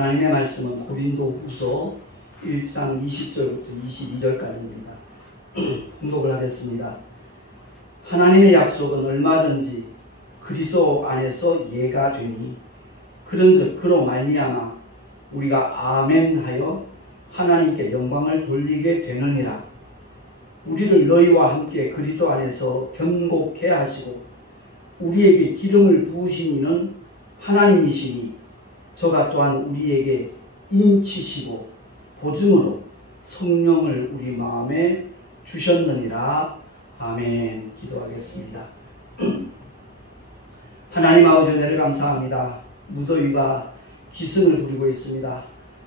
하나님의 말씀은 고린도후서 1장 20절부터 22절까지입니다. 공독을 하겠습니다. 하나님의 약속은 얼마든지 그리스도 안에서 예가 되니 그런즉 그로 말미암아 우리가 아멘하여 하나님께 영광을 돌리게 되느니라. 우리를 너희와 함께 그리스도 안에서 견고케 하시고 우리에게 기름을 부으신 이는 하나님이시니 저가 또한 우리에게 인치시고 보증으로 성령을 우리 마음에 주셨느니라. 아멘. 기도하겠습니다. 하나님 아버지 은혜를 감사합니다. 무더위가 기승을 부리고 있습니다.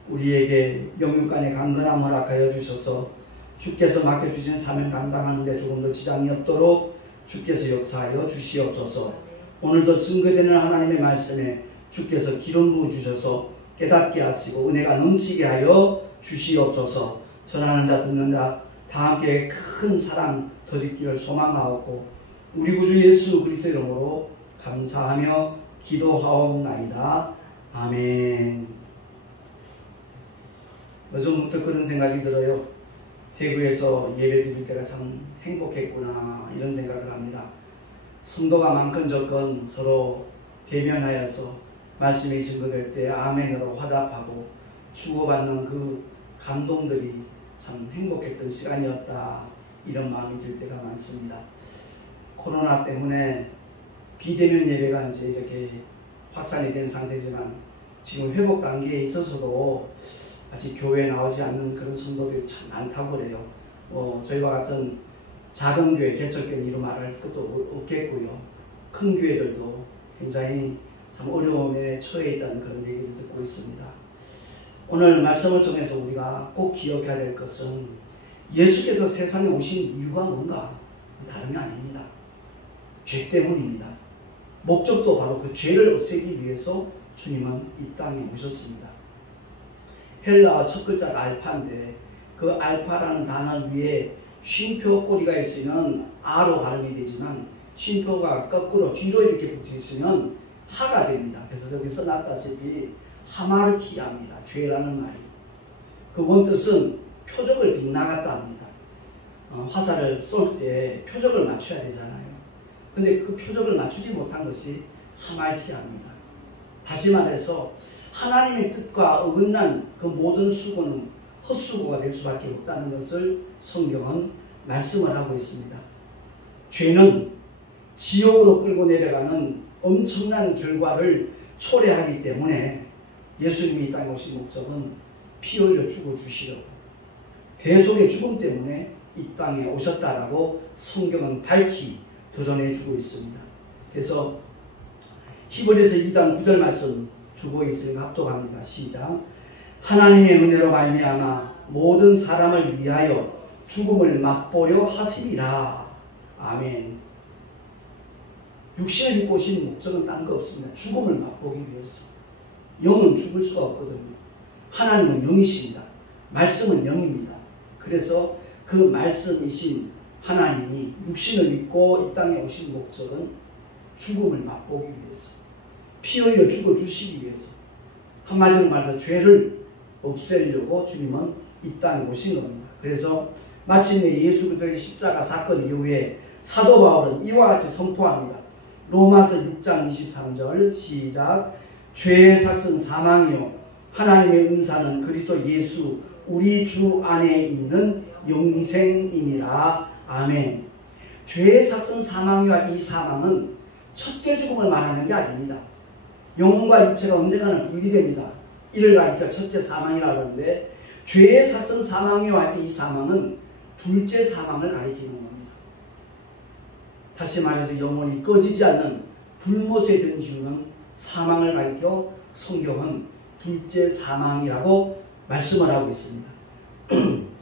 우리에게 영육간의 강건함 허락하여 주셔서 주께서 맡겨주신 사명 감당하는 데 조금 더 지장이 없도록 주께서 역사하여 주시옵소서. 오늘도 증거되는 하나님의 말씀에 주께서 기름 부어 주셔서 깨닫게 하시고 은혜가 넘치게 하여 주시옵소서. 전하는 자 듣는 자 다 함께 큰 사랑 더입기를 소망하옵고 우리 구주 예수 그리스도 이름으로 감사하며 기도하옵나이다. 아멘. 요즘 문득 그런 생각이 들어요. 대구에서 예배 드릴 때가 참 행복했구나 이런 생각을 합니다. 성도가 많건 적건 서로 대면하여서 말씀이 증거될 때 아멘으로 화답하고 주고받는 그 감동들이 참 행복했던 시간이었다 이런 마음이 들 때가 많습니다. 코로나 때문에 비대면 예배가 이제 이렇게 확산이 된 상태지만 지금 회복 단계에 있어서도 아직 교회에 나오지 않는 그런 성도들이 참 많다고 그래요. 저희와 같은 작은 교회, 개척교회는 이루 말할 것도 없겠고요. 큰 교회들도 굉장히 참 어려움에 처해 있다는 그런 얘기를 듣고 있습니다. 오늘 말씀을 통해서 우리가 꼭 기억해야 될 것은 예수께서 세상에 오신 이유가 뭔가 다름이 아닙니다. 죄 때문입니다. 목적도 바로 그 죄를 없애기 위해서 주님은 이 땅에 오셨습니다. 헬라어 첫 글자가 알파인데 그 알파라는 단어 위에 쉼표 꼬리가 있으면 아로 발음이 되지만 쉼표가 거꾸로 뒤로 이렇게 붙어 있으면 하가 됩니다. 그래서 저기 써놨다시피 하마르티아입니다. 죄라는 말이. 그 원뜻은 표적을 빗나갔다 합니다. 화살을 쏠 때 표적을 맞춰야 되잖아요. 근데 그 표적을 맞추지 못한 것이 하말티아입니다. 다시 말해서 하나님의 뜻과 어긋난 그 모든 수고는 헛수고가 될 수밖에 없다는 것을 성경은 말씀을 하고 있습니다. 죄는 지옥으로 끌고 내려가는 엄청난 결과를 초래하기 때문에 예수님이 이 땅에 오신 목적은 피 흘려 죽어주시려고 대속의 죽음 때문에 이 땅에 오셨다라고 성경은 밝히 드러내주고 있습니다. 그래서 히브리서 2장 9절 말씀 주고 있으니까 합독합니다. 시작. 하나님의 은혜로 말미암아 모든 사람을 위하여 죽음을 맛보려 하시리라. 아멘. 육신을 입고 오신 목적은 딴 거 없습니다. 죽음을 맛보기 위해서. 영은 죽을 수가 없거든요. 하나님은 영이십니다. 말씀은 영입니다. 그래서 그 말씀이신 하나님이 육신을 입고 이 땅에 오신 목적은 죽음을 맛보기 위해서, 피 흘려 죽어주시기 위해서, 한마디로 말해서 죄를 없애려고 주님은 이 땅에 오신 겁니다. 그래서 마침내 예수 그리스도의 십자가 사건 이후에 사도 바울은 이와 같이 선포합니다. 로마서 6장 23절 시작. 죄의 삭은 사망이요 하나님의 은사는 그리스도 예수 우리 주 안에 있는 영생이니라. 아멘. 죄의 삭은 사망이와 이 사망은 첫째 죽음을 말하는 게 아닙니다. 영혼과 육체가 언젠가는 분리됩니다. 이를 가리켜 첫째 사망이라고 하는데 죄의 삭은 사망이와 이 사망은 둘째 사망을 가리키는 겁니다. 다시 말해서 영혼이 꺼지지 않는 불못에 든 이유는 사망을 가리켜 성경은 둘째 사망이라고 말씀을 하고 있습니다.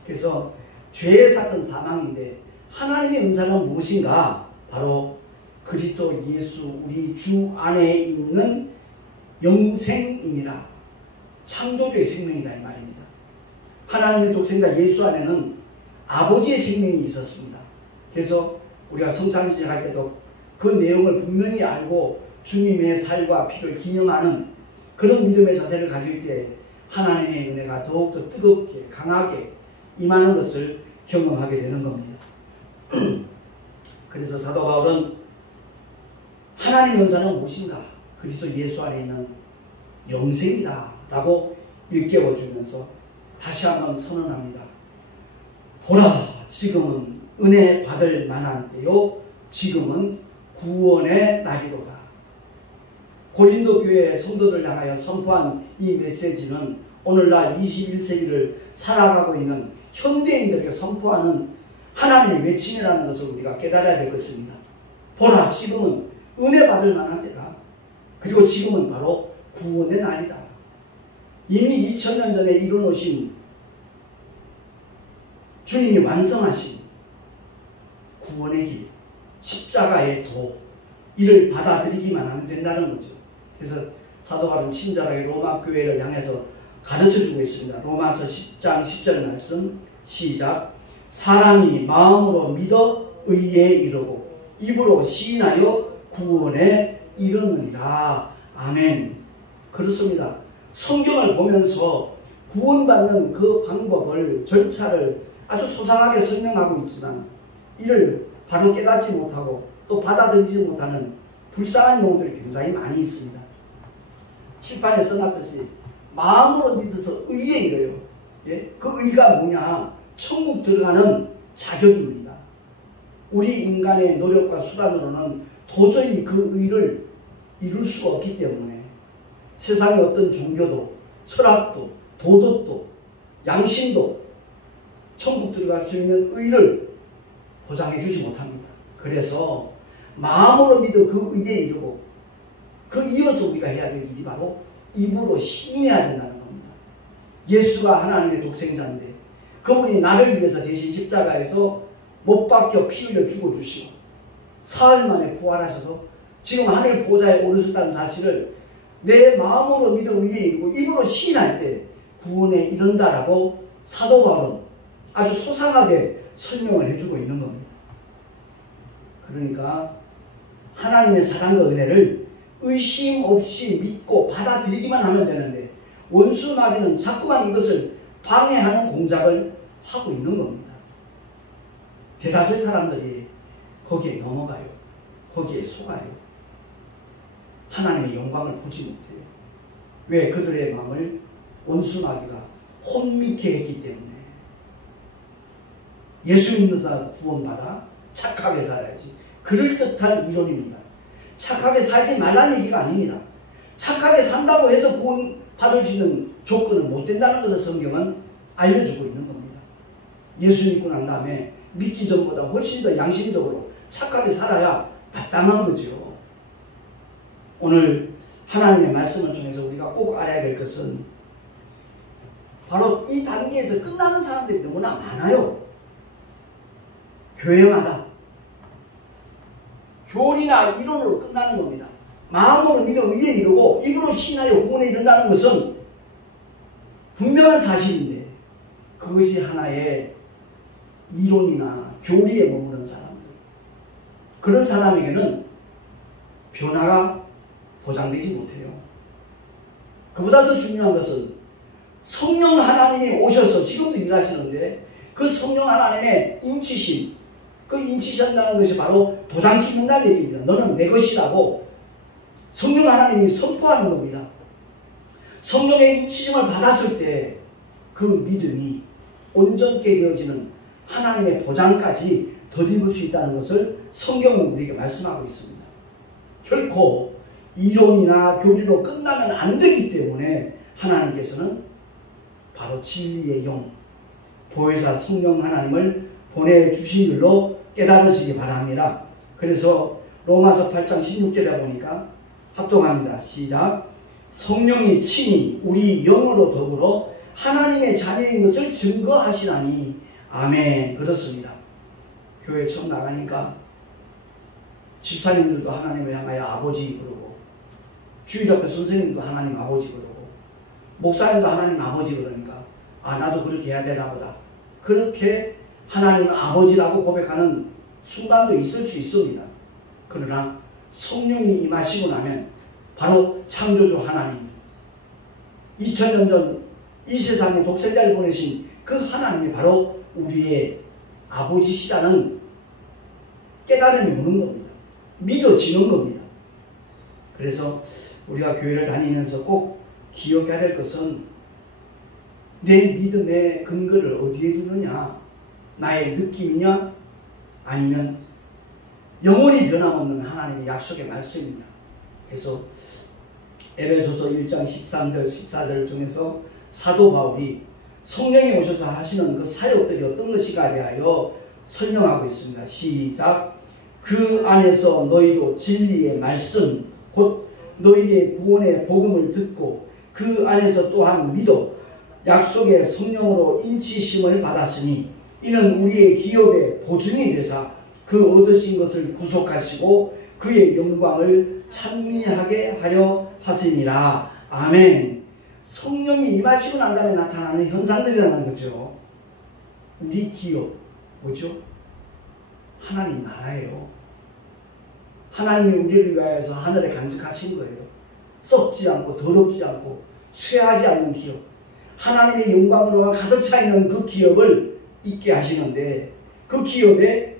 그래서 죄의 삭은 사망인데 하나님의 은사는 무엇인가? 바로 그리스도 예수 우리 주 안에 있는 영생이니라. 창조주의 생명이다 이 말입니다. 하나님의 독생자 예수 안에는 아버지의 생명이 있었습니다. 그래서 우리가 성찬식 할 때도 그 내용을 분명히 알고 주님의 살과 피를 기념하는 그런 믿음의 자세를 가질 때 하나님의 은혜가 더욱더 뜨겁게 강하게 임하는 것을 경험하게 되는 겁니다. 그래서 사도 바울은 하나님의 은사는 무엇인가? 그리스도 예수 안에 있는 영생이다 라고 일깨워주면서 다시 한번 선언합니다. 보라, 지금은 은혜 받을 만한 때요, 지금은 구원의 날이로다. 고린도 교회 성도들 향하여 선포한 이 메시지는 오늘날 21세기를 살아가고 있는 현대인들에게 선포하는 하나님의 외침이라는 것을 우리가 깨달아야 될 것입니다. 보라, 지금은 은혜 받을 만한 때다. 그리고 지금은 바로 구원의 날이다. 이미 2000년 전에 이루어놓으신 주님이 완성하신 구원의 길, 십자가의 도, 이를 받아들이기만 하면 된다는 거죠. 그래서 사도 바울은 친절하게 로마 교회를 향해서 가르쳐주고 있습니다. 로마서 10장 10절 말씀 시작. 사람이 마음으로 믿어 의에 이르고 입으로 시인하여 구원에 이르느니라. 아멘. 그렇습니다. 성경을 보면서 구원받는 그 방법을, 절차를 아주 소상하게 설명하고 있지만 이를 바로 깨닫지 못하고 또 받아들이지 못하는 불쌍한 용어들이 굉장히 많이 있습니다. 칠판에 써놨듯이 마음으로 믿어서 의에 이르요. 예? 그 의가 뭐냐? 천국 들어가는 자격입니다. 우리 인간의 노력과 수단으로는 도저히 그 의를 이룰 수가 없기 때문에 세상의 어떤 종교도, 철학도, 도덕도, 양심도 천국 들어갈 수 있는 의를 보장해 주지 못합니다. 그래서 마음으로 믿어 그 의에 이르고 그 이어서 우리가 해야 될 일이 바로 입으로 시인해야 된다는 겁니다. 예수가 하나님의 독생자인데 그분이 나를 위해서 대신 십자가에서 못 박혀 피 흘려 죽어주시고 사흘 만에 부활하셔서 지금 하늘 보좌에 오르셨다는 사실을 내 마음으로 믿어 의에 이르고 입으로 시인할 때 구원에 이른다라고 사도 바울은 아주 소상하게 설명을 해주고 있는 겁니다. 그러니까 하나님의 사랑과 은혜를 의심 없이 믿고 받아들이기만 하면 되는데 원수 마귀는 자꾸만 이것을 방해하는 공작을 하고 있는 겁니다. 대다수의 사람들이 거기에 넘어가요. 거기에 속아요. 하나님의 영광을 보지 못해요. 왜? 그들의 마음을 원수 마귀가 혼미케 했기 때문에. 예수 믿는다 구원받아 착하게 살아야지. 그럴듯한 이론입니다. 착하게 살지 말라는 얘기가 아닙니다. 착하게 산다고 해서 구원받을 수 있는 조건은 못 된다는 것을 성경은 알려주고 있는 겁니다. 예수 믿고 난 다음에 믿기 전보다 훨씬 더 양심적으로 착하게 살아야 마땅한 거죠. 오늘 하나님의 말씀을 통해서 우리가 꼭 알아야 될 것은 바로 이 단계에서 끝나는 사람들이 너무나 많아요. 교회마다 교리나 이론으로 끝나는 겁니다. 마음으로 믿어 의에 이르고 입으로 신하여 구원에 이른다는 것은 분명한 사실인데 그것이 하나의 이론이나 교리에 머무는 사람들, 그런 사람에게는 변화가 보장되지 못해요. 그보다 더 중요한 것은 성령 하나님이 오셔서 지금도 일하시는데 그 성령 하나님의 인치심, 그 인치신다는 것이 바로 도장 찍는다는 얘기입니다. 너는 내 것이라고 성령 하나님이 선포하는 겁니다. 성령의 인치심을 받았을 때 그 믿음이 온전케 되어지는 하나님의 보장까지 덧입을 수 있다는 것을 성경은 우리에게 말씀하고 있습니다. 결코 이론이나 교리로 끝나면 안 되기 때문에 하나님께서는 바로 진리의 영, 보혜사 성령 하나님을 보내주신 줄로 깨달으시기 바랍니다. 그래서 로마서 8장 16절에 보니까 합동합니다. 시작. 성령이 친히 우리 영으로 더불어 하나님의 자녀인 것을 증거하시라니. 아멘. 그렇습니다. 교회 처음 나가니까 집사님들도 하나님을 향하여 아버지 부르고 주일학교 선생님도 하나님 아버지 부르고 목사님도 하나님 아버지 그러니까 아 나도 그렇게 해야 되나 보다. 그렇게 하나님 아버지라고 고백하는 순간도 있을 수 있습니다. 그러나 성령이 임하시고 나면 바로 창조주 하나님, 2000년 전 이 세상에 독생자를 보내신 그 하나님이 바로 우리의 아버지시라는 깨달음이 오는 겁니다. 믿어지는 겁니다. 그래서 우리가 교회를 다니면서 꼭 기억해야 될 것은 내 믿음의 근거를 어디에 두느냐, 나의 느낌이냐, 아니면 영원히 변함없는 하나님의 약속의 말씀이냐. 그래서 에베소서 1장 13절 14절을 통해서 사도 바울이 성령이 오셔서 하시는 그 사역들이 어떤 것인가에 대하여 설명하고 있습니다. 시작. 그 안에서 너희도 진리의 말씀 곧 너희의 구원의 복음을 듣고 그 안에서 또한 믿어 약속의 성령으로 인치심을 받았으니 이는 우리의 기업의 보증이 되사 그 얻으신 것을 구속하시고 그의 영광을 찬미하게 하려 하시니라. 아멘. 성령이 임하시고 난 다음에 나타나는 현상들이라는 거죠. 우리 기업 뭐죠? 하나님 나라예요. 하나님이 우리를 위하여서 하늘에 간직하신 거예요. 썩지 않고 더럽지 않고 쇠하지 않는 기업, 하나님의 영광으로 가득 차 있는 그 기업을 있게 하시는데 그 기업의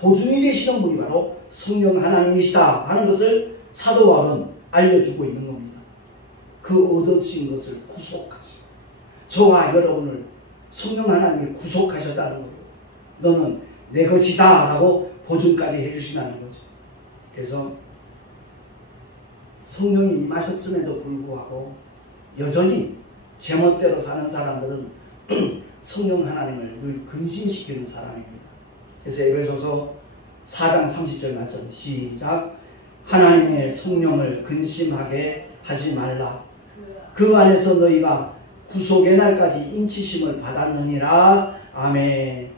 보증이 되시는 분이 바로 성령 하나님이시다 하는 것을 사도 바울은 알려주고 있는 겁니다. 그 얻으신 것을 구속하시고 저와 여러분을 성령 하나님이 구속하셨다는 거예요. 너는 내 것이다 라고 보증까지 해주신다는 거죠. 그래서 성령이 임하셨음에도 불구하고 여전히 제멋대로 사는 사람들은 성령 하나님을 늘 근심시키는 사람입니다. 그래서 에베소서 4장 30절 말씀 시작. 하나님의 성령을 근심하게 하지 말라. 그 안에서 너희가 구속의 날까지 인치심을 받았느니라. 아멘.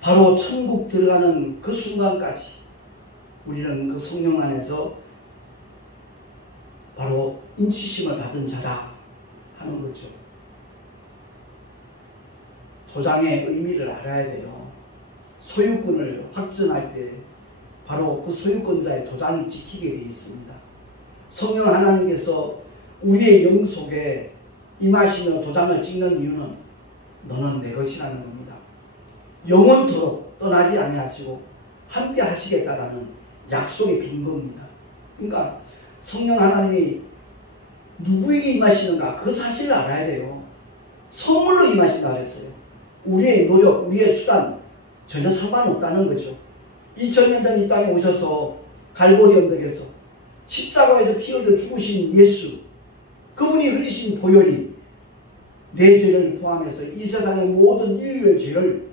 바로 천국 들어가는 그 순간까지 우리는 그 성령 안에서 바로 인치심을 받은 자다 하는 거죠. 도장의 의미를 알아야 돼요. 소유권을 확증할 때 바로 그 소유권자의 도장이 찍히게 되어 있습니다. 성령 하나님께서 우리의 영 속에 임하시며 도장을 찍는 이유는 너는 내 것이라는 겁니다. 영원토록 떠나지 아니하시고 함께 하시겠다라는 약속의 빈거입니다. 그러니까 성령 하나님이 누구에게 임하시는가 그 사실을 알아야 돼요. 선물로 임하신다 그랬어요. 우리의 노력, 우리의 수단 전혀 상관없다는 거죠. 2000년 전 이 땅에 오셔서 갈보리 언덕에서 십자가에서 피 흘려 죽으신 예수, 그분이 흘리신 보혈이 내 죄를 포함해서 이 세상의 모든 인류의 죄를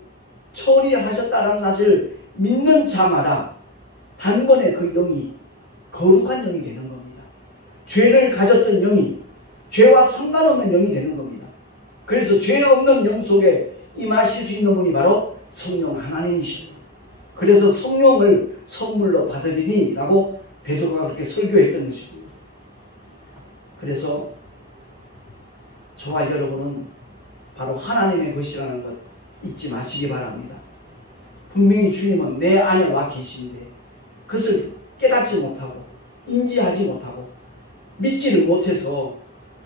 처리하셨다는 사실을 믿는 자마다 단번에 그 영이 거룩한 영이 되는 겁니다. 죄를 가졌던 영이 죄와 상관없는 영이 되는 겁니다. 그래서 죄 없는 영 속에 임하실 수 있는 분이 바로 성령 하나님이십니다. 그래서 성령을 선물로 받으리니 라고 베드로가 그렇게 설교했던 것입니다. 그래서 저와 여러분은 바로 하나님의 것이라는 것 잊지 마시기 바랍니다. 분명히 주님은 내 안에 와 계신데 그것을 깨닫지 못하고 인지하지 못하고 믿지를 못해서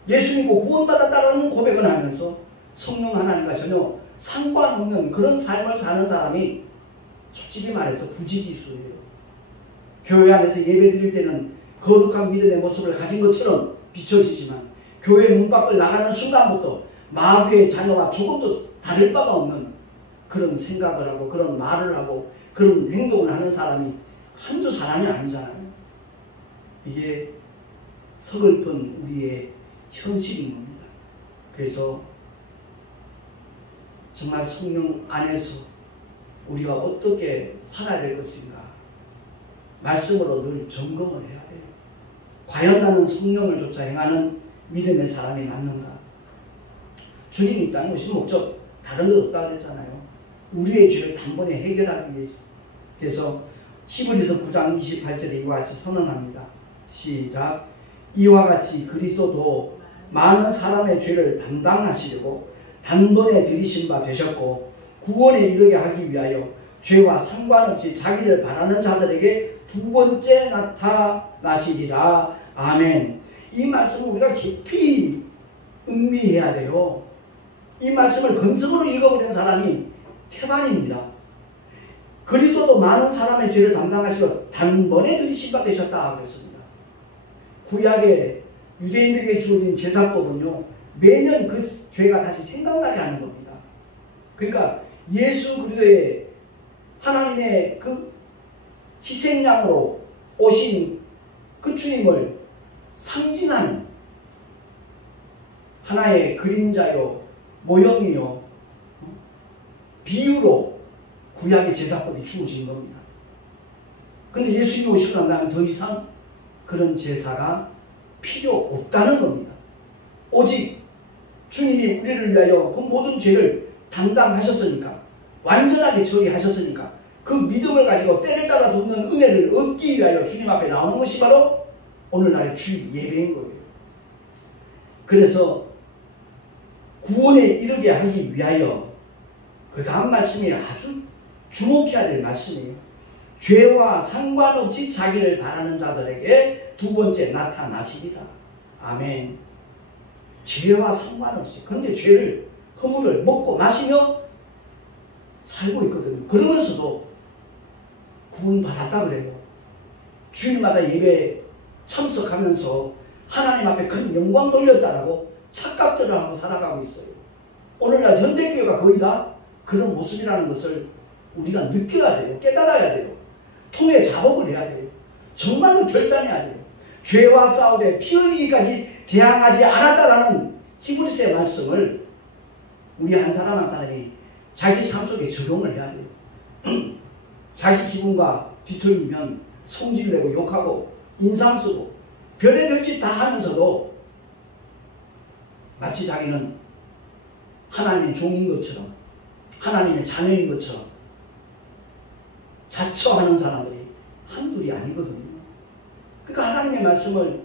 예수 믿고 구원받았다는 고백을 하면서 성령 하나님과 전혀 상관없는 그런 삶을 사는 사람이 솔직히 말해서 부지기수예요. 교회 안에서 예배 드릴 때는 거룩한 믿음의 모습을 가진 것처럼 비춰지지만 교회 문 밖을 나가는 순간부터 마귀의 자녀와 조금도 다를 바가 없는 그런 생각을 하고 그런 말을 하고 그런 행동을 하는 사람이 한두 사람이 아니잖아요. 이게 서글픈 우리의 현실인 겁니다. 그래서 정말 성령 안에서 우리가 어떻게 살아야 될 것인가 말씀으로 늘 점검을 해야 돼요. 과연 나는 성령을 쫓아 행하는 믿음의 사람이 맞는가? 주님이 이 땅에 오신 목적 다른 것 없다고 그랬잖아요. 우리의 죄를 단번에 해결하기 위해서. 그래서 히브리서 9장 28절에 이와 같이 선언합니다. 시작. 이와 같이 그리스도도 많은 사람의 죄를 담당하시려고 단번에 들이신 바 되셨고 구원에 이르게 하기 위하여 죄와 상관없이 자기를 바라는 자들에게 두 번째 나타나시리라. 아멘. 이 말씀을 우리가 깊이 음미해야 돼요. 이 말씀을 건성으로 읽어버리는 사람이 태반입니다. 그리스도도 많은 사람의 죄를 담당하시고 단번에 들이심바 되셨다 그랬습니다. 구약의 유대인들에게 주어진 제사법은요, 매년 그 죄가 다시 생각나게 하는 겁니다. 그러니까 예수 그리스도의 하나님의 그 희생양으로 오신 그 주님을 상징하는 하나의 그림자요, 모형이요, 비유로 구약의 제사법이 주어진 겁니다. 근데 예수님이 오시고 난 다음에 더 이상 그런 제사가 필요 없다는 겁니다. 오직 주님이 우리를 위하여 그 모든 죄를 담당하셨으니까, 완전하게 처리하셨으니까 그 믿음을 가지고 때를 따라 돕는 은혜를 얻기 위하여 주님 앞에 나오는 것이 바로 오늘날의 주 예배인 거예요. 그래서 구원에 이르게 하기 위하여 그 다음 말씀이 아주 주목해야 될 말씀이에요. 죄와 상관없이 자기를 바라는 자들에게 두 번째 나타나시리라. 아멘. 죄와 상관없이. 그런데 죄를, 허물을 먹고 마시며 살고 있거든요. 그러면서도 구원받았다 그래요. 주일마다 예배 참석하면서 하나님 앞에 큰 영광 돌렸다라고 착각들을 하고 살아가고 있어요. 오늘날 현대교회가 거의 다 그런 모습이라는 것을 우리가 느껴야 돼요. 깨달아야 돼요. 통해 작업을 해야 돼요. 정말로 결단해야 돼요. 죄와 싸우되 피 흘리기까지 대항하지 않았다라는 히브리서의 말씀을 우리 한 사람 한 사람이 자기 삶 속에 적용을 해야 돼요. 자기 기분과 뒤틀리면 성질내고 욕하고 인상 쓰고 별의별 짓 다 하면서도 마치 자기는 하나님의 종인 것처럼, 하나님의 자녀인 것처럼 자처하는 사람들이 한둘이 아니거든요. 그러니까 하나님의 말씀을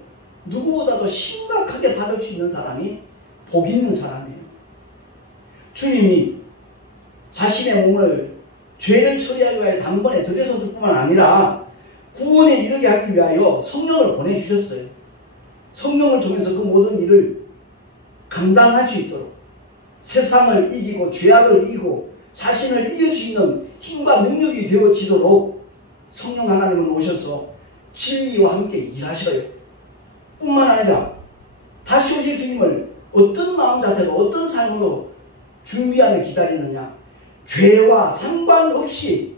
누구보다도 심각하게 받을 수 있는 사람이 복 있는 사람이에요. 주님이 자신의 몸을 죄를 처리하기 위하여 단번에 들여섰을 뿐만 아니라 구원에 이르게 하기 위하여 성령을 보내주셨어요. 성령을 통해서 그 모든 일을 감당할 수 있도록, 세상을 이기고 죄악을 이기고 자신을 이길 수 있는 힘과 능력이 되어지도록 성령 하나님은 오셔서 진리와 함께 일하셔요. 뿐만 아니라 다시 오실 주님을 어떤 마음 자세로, 어떤 삶으로 준비하며 기다리느냐, 죄와 상관없이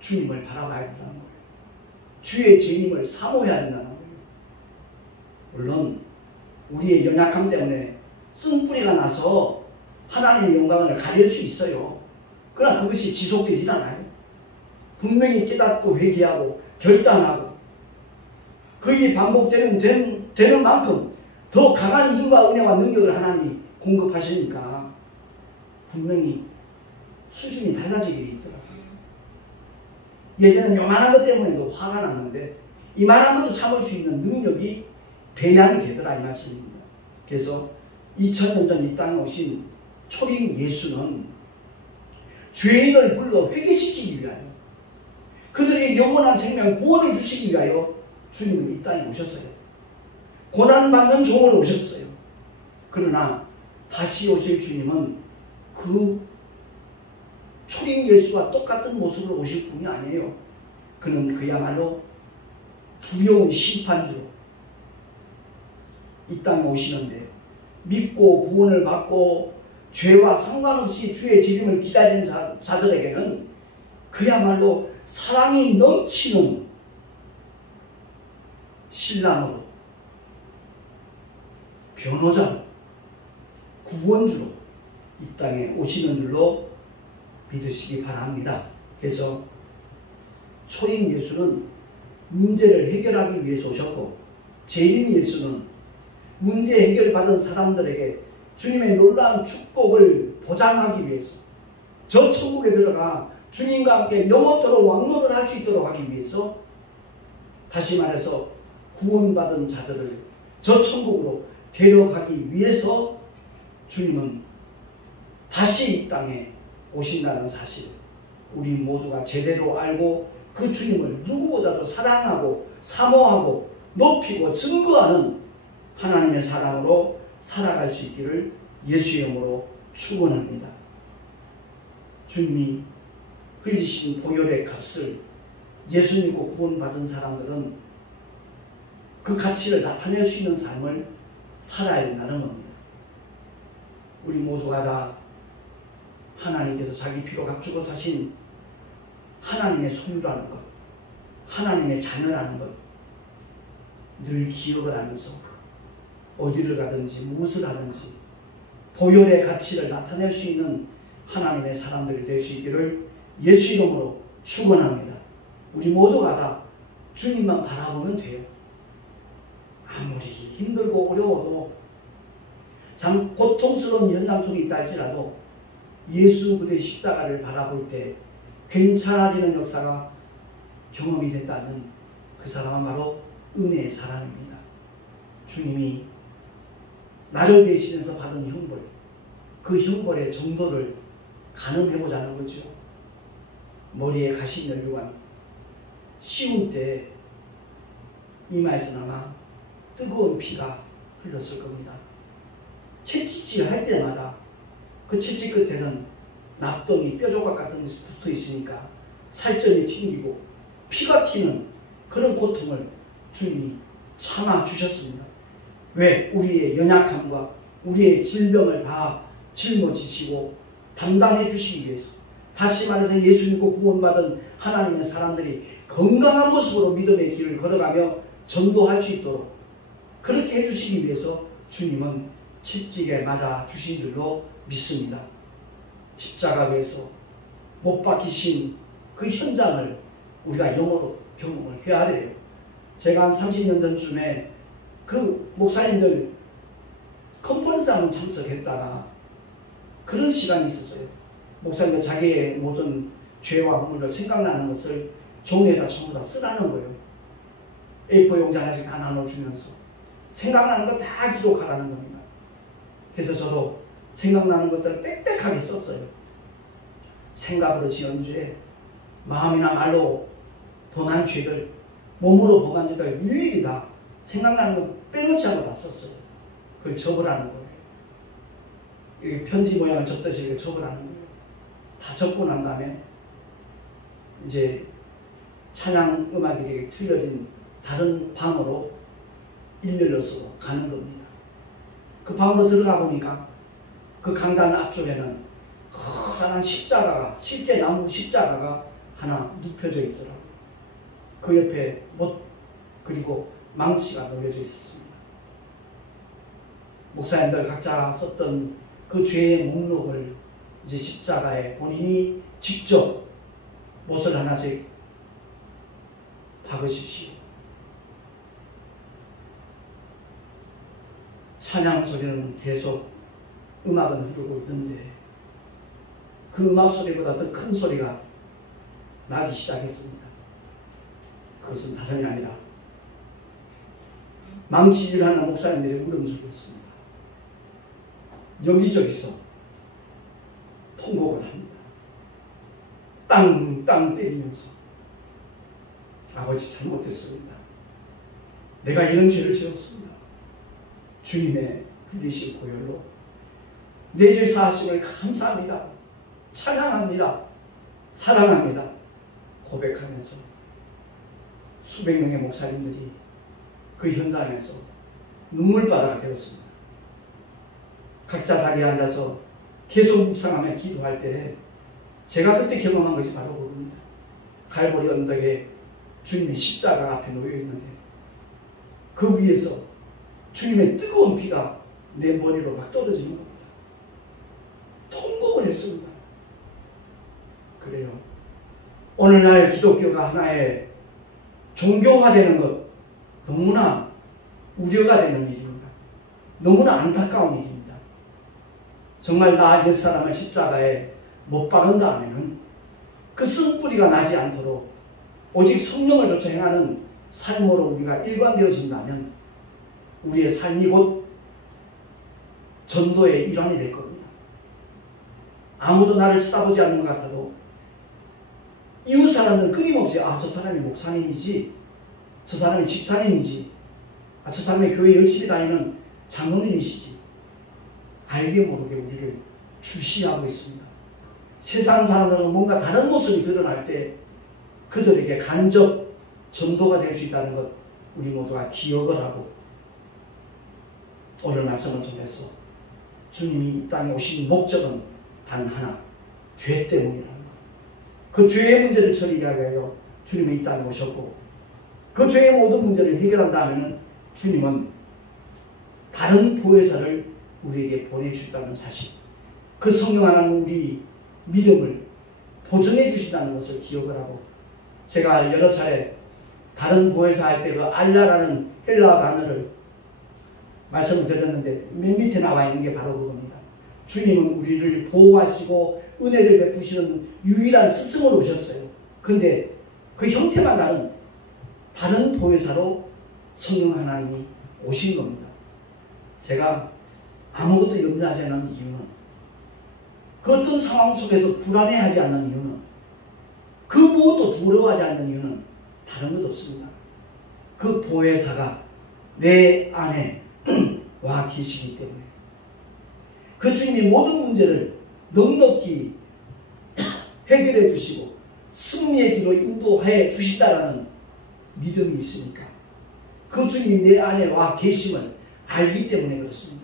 주님을 바라봐야 된다는 거예요. 주의 재림을 사모해야 된다는 거예요. 물론 우리의 연약함 때문에 쓴뿌리가 나서 하나님의 영광을 가릴 수 있어요. 그러나 그것이 지속되진 않아요. 분명히 깨닫고 회개하고 결단하고 그 일이 되는 만큼 더 강한 힘과 은혜와 능력을 하나님이 공급하시니까 분명히 수준이 달라지게 있더라고요. 예전엔 요만한 것 때문에도 화가 났는데 이만한 것도 참을 수 있는 능력이 배양이 되더라 이 말씀입니다. 그래서 2000년 전 이 땅에 오신 초림 예수는 죄인을 불러 회개시키기 위하여, 그들에게 영원한 생명 구원을 주시기 위하여 주님은 이 땅에 오셨어요. 고난받는 종으로 오셨어요. 그러나 다시 오실 주님은 그 초림 예수와 똑같은 모습으로 오실 분이 아니에요. 그는 그야말로 두려운 심판주로 이 땅에 오시는데, 믿고 구원을 받고 죄와 상관없이 주의 재림을 기다리는 자들에게는 그야말로 사랑이 넘치는 신랑으로, 변호자로, 구원주로 이 땅에 오시는 줄로 믿으시기 바랍니다. 그래서 초림 예수는 문제를 해결하기 위해서 오셨고, 재림 예수는 문제 해결받은 사람들에게 주님의 놀라운 축복을 보장하기 위해서, 저 천국에 들어가 주님과 함께 영원토록 왕노를 할 수 있도록 하기 위해서, 다시 말해서 구원받은 자들을 저 천국으로 데려가기 위해서 주님은 다시 이 땅에 오신다는 사실을 우리 모두가 제대로 알고 그 주님을 누구보다도 사랑하고 사모하고 높이고 증거하는 하나님의 사랑으로 살아갈 수 있기를 예수의 이름으로 축원합니다. 주님이 흘리신 보혈의 값을 예수 믿고 구원받은 사람들은 그 가치를 나타낼 수 있는 삶을 살아야 된다는 겁니다. 우리 모두가 다 하나님께서 자기 피로 값주고 사신 하나님의 소유라는 것, 하나님의 자녀라는 것 늘 기억을 하면서 어디를 가든지 무엇을 하든지 보혈의 가치를 나타낼 수 있는 하나님의 사람들이 될 수 있기를 예수 이름으로 축원합니다. 우리 모두가 다 주님만 바라보면 돼요. 아무리 힘들고 어려워도 참 고통스러운 현장 속에 있다 할지라도 예수 그리스도의 십자가를 바라볼 때 괜찮아지는 역사가 경험이 됐다면 그 사람은 바로 은혜의 사람입니다. 주님이 나를 대신해서 받은 형벌, 그 형벌의 정도를 가늠해보자는 거죠. 머리에 가시 연류관 씌울 때 이마에서 나마 뜨거운 피가 흘렀을 겁니다. 채찍질 할 때마다 그 채찍 끝에는 납덩이, 뼈조각 같은 것이 붙어 있으니까 살점이 튕기고 피가 튀는 그런 고통을 주님이 참아주셨습니다. 왜? 우리의 연약함과 우리의 질병을 다 짊어지시고 담당해 주시기 위해서. 다시 말해서 예수 믿고 구원받은 하나님의 사람들이 건강한 모습으로 믿음의 길을 걸어가며 전도할 수 있도록 그렇게 해주시기 위해서 주님은 채찍에 맞아 주신 줄로 믿습니다. 십자가에서 못 박히신 그 현장을 우리가 영어로 경험을 해야 돼요. 제가 한 30년 전쯤에 그 목사님들 컨퍼런스 한번 참석했다가 그런 시간이 있었어요. 목사님들 자기의 모든 죄와 허물을 생각나는 것을 종이에다 전부 다 쓰라는 거예요. A4 용지 하나씩 다 나눠주면서 생각나는 거 다 기록하라는 겁니다. 그래서 저도 생각나는 것들을 빽빽하게 썼어요. 생각으로 지은 죄, 마음이나 말로 범한 죄들, 몸으로 범한 죄들 일일이 다 생각나는 거 빼놓지 않고 다 썼어요. 그걸 적으라는 거예요. 이렇게 편지 모양을 접듯이 이렇게 적으라는 거예요. 다 적고 난 다음에 이제 찬양 음악이 이렇게 틀려진 다른 방으로 일렬로서 가는 겁니다. 그 방으로 들어가 보니까 그 강단 앞쪽에는 커다란 십자가가, 실제 나무 십자가가 하나 눕혀져 있더라고요. 그 옆에 못 그리고 망치가 놓여져 있었습니다. 목사님들 각자 썼던 그 죄의 목록을 이제 십자가에 본인이 직접 못을 하나씩 박으십시오. 찬양 소리는 계속 음악은 흐르고 있던데 그 음악 소리보다 더 큰 소리가 나기 시작했습니다. 그것은 다름이 아니라 망치질하는 목사님들의 울음소리였습니다. 여기저기서 통곡을 합니다. 땅 때리면서 아버지 잘못했습니다. 내가 이런 죄를 지었습니다. 주님의 흘리신 보혈로 내 죄 사하심을 감사합니다. 찬양합니다. 사랑합니다. 고백하면서 수백 명의 목사님들이 그 현장에서 눈물바다가 되었습니다. 각자 자리에 앉아서 계속 묵상하며 기도할 때 제가 그때 경험한 것이 바로 그겁니다. 갈보리 언덕에 주님의 십자가 앞에 놓여 있는데 그 위에서 주님의 뜨거운 피가 내 머리로 막 떨어지는 겁니다. 통곡을 했습니다. 그래요. 오늘날 기독교가 하나의 종교화되는 것 너무나 우려가 되는 일입니다. 너무나 안타까운 일입니다. 정말 나 옛사람을 십자가에 못 박은 다음에는 그 쓴뿌리가 나지 않도록 오직 성령을 쫓아 행하는 삶으로 우리가 일관되어진다면 우리의 삶이 곧 전도의 일환이 될 겁니다. 아무도 나를 쳐다보지 않는 것 같아도 이웃 사람은 끊임없이 저 사람이 목사님이지, 저 사람이 집사님이지, 저 사람이 교회 열심히 다니는 장로님이시지. 알게 모르게 우리를 주시하고 있습니다. 세상 사람들은 뭔가 다른 모습이 드러날 때 그들에게 간접 전도가 될 수 있다는 것 우리 모두가 기억을 하고 오늘 말씀을 통해서 주님이 이 땅에 오신 목적은 단 하나, 죄 때문이라는 것. 그 죄의 문제를 처리하기 위하여 주님이 이 땅에 오셨고 그 죄의 모든 문제를 해결한다면 주님은 다른 보혜사를 우리에게 보내주셨다는 사실, 그 성령 하나님 우리 믿음을 보증해 주신다는 것을 기억을 하고, 제가 여러 차례 다른 보혜사 할 때 그 알라라는 헬라어 단어를 말씀을 드렸는데 맨 밑에 나와 있는 게 바로 그겁니다. 주님은 우리를 보호하시고 은혜를 베푸시는 유일한 스승으로 오셨어요. 근데 그 형태만 다른 보혜사로 성령 하나님이 오신 겁니다. 제가 아무것도 염려하지 않는 이유는, 그 어떤 상황 속에서 불안해하지 않는 이유는, 그 무엇도 두려워하지 않는 이유는 다른 것 없습니다. 그 보혜사가 내 안에 와 계시기 때문에, 그 주님이 모든 문제를 넉넉히 해결해 주시고 승리의 길로 인도해 주신다라는 믿음이 있으니까, 그 주님이 내 안에 와 계심을 알기 때문에 그렇습니다.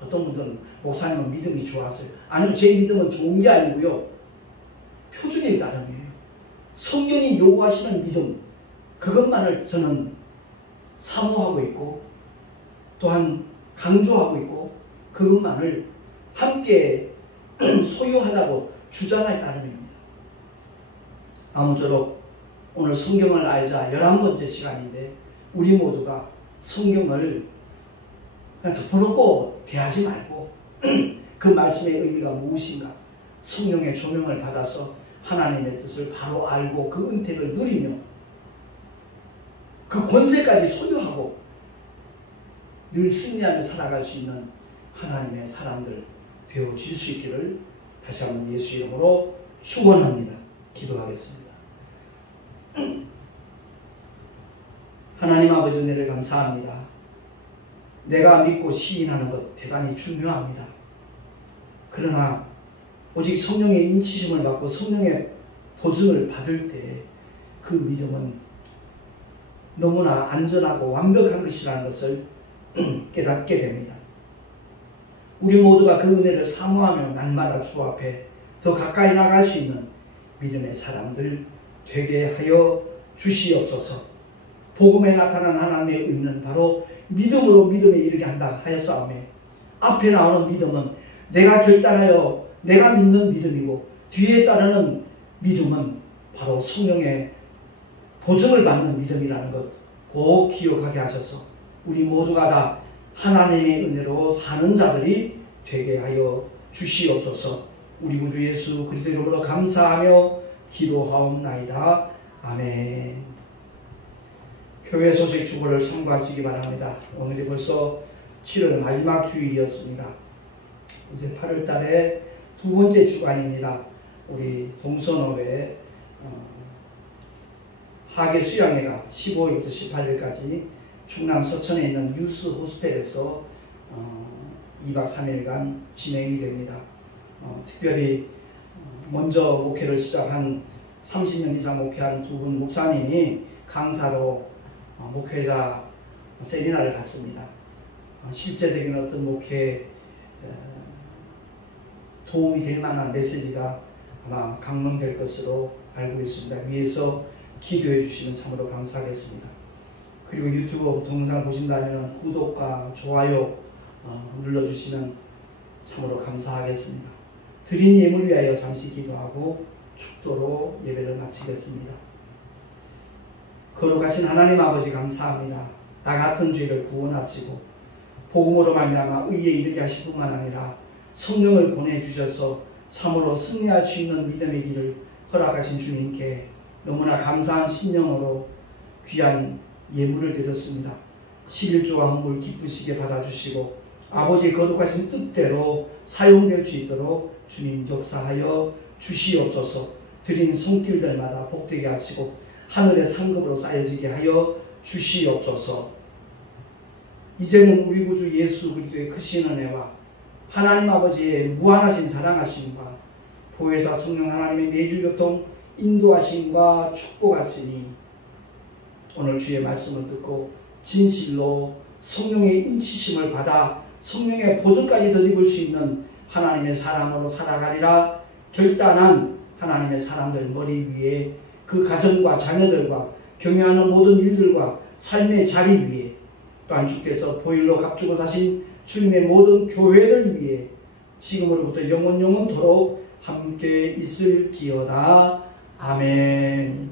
어떤 분들은 목사님은 믿음이 좋았어요. 아니요, 제 믿음은 좋은 게 아니고요, 표준에 따름이에요. 성경이 요구하시는 믿음, 그것만을 저는 사모하고 있고 또한 강조하고 있고 그것만을 함께 소유하자고 주장할 따름입니다. 아무쪼록 오늘 성경을 알자 11번째 시간인데, 우리 모두가 성경을 그냥 덮어놓고 대하지 말고 그 말씀의 의미가 무엇인가, 성령의 조명을 받아서 하나님의 뜻을 바로 알고 그 은택을 누리며 그 권세까지 소유하고 늘 승리하며 살아갈 수 있는 하나님의 사람들 되어질 수 있기를 다시 한번 예수 이름으로 축원합니다. 기도하겠습니다. 하나님 아버지, 은혜를 감사합니다. 내가 믿고 시인하는 것 대단히 중요합니다. 그러나 오직 성령의 인치심을 받고 성령의 보증을 받을 때 그 믿음은 너무나 안전하고 완벽한 것이라는 것을 깨닫게 됩니다. 우리 모두가 그 은혜를 사모하며 날마다 주 앞에 더 가까이 나갈 수 있는 믿음의 사람들 되게 하여 주시옵소서. 복음에 나타난 하나님의 의는 바로 믿음으로 믿음에 이르게 한다 하였사오매, 앞에 나오는 믿음은 내가 결단하여 내가 믿는 믿음이고, 뒤에 따르는 믿음은 바로 성령의 보증을 받는 믿음이라는 것 꼭 기억하게 하셔서 우리 모두가 다 하나님의 은혜로 사는 자들이 되게 하여 주시옵소서. 우리 구주 예수 그리스도 이름으로 감사하며 기도하옵나이다. 아멘. 교회 소식 주보를 참고하시기 바랍니다. 오늘이 벌써 7월 마지막 주일이었습니다. 이제 8월 달에 두 번째 주간입니다. 우리 동선업의 하계 수양회가 15일부터 18일까지 충남 서천에 있는 유스 호스텔에서 2박 3일간 진행이 됩니다. 특별히 먼저 목회를 시작한 30년 이상 목회한 두 분 목사님이 강사로 목회자 세미나를 갔습니다. 실제적인 어떤 목회에 도움이 될 만한 메시지가 아마 강론될 것으로 알고 있습니다. 위에서 기도해 주시면 참으로 감사하겠습니다. 그리고 유튜브 동영상을 보신다면 구독과 좋아요 눌러주시면 참으로 감사하겠습니다. 드린 예물 위하여 잠시 기도하고 축도로 예배를 마치겠습니다. 거룩하신 하나님 아버지, 감사합니다. 나 같은 죄를 구원하시고 복음으로 말미암아 의에 이르게 하실 뿐만 아니라 성령을 보내주셔서 참으로 승리할 수 있는 믿음의 길을 허락하신 주님께 너무나 감사한 심령으로 귀한 예물을 드렸습니다. 11조와 헌물 기쁘시게 받아주시고 아버지의 거룩하신 뜻대로 사용될 수 있도록 주님 역사하여 주시옵소서. 드린 손길들마다 복되게 하시고 하늘의 상급으로 쌓여지게 하여 주시옵소서. 이제는 우리 구주 예수 그리스도의 크신 은혜와 하나님 아버지의 무한하신 사랑하심과 보혜사 성령 하나님의 내주교통 인도하심과 축복하시니 오늘 주의 말씀을 듣고 진실로 성령의 인치심을 받아 성령의 보존까지 덧입을 수 있는 하나님의 사람으로 살아가리라 결단한 하나님의 사람들 머리 위에 그 가정과 자녀들과 경영하는 모든 일들과 삶의 자리 위에 또한 주께서 보일러 값주고 사신 주님의 모든 교회를 위해 지금으로부터 영원토록 함께 있을지어다. 아멘.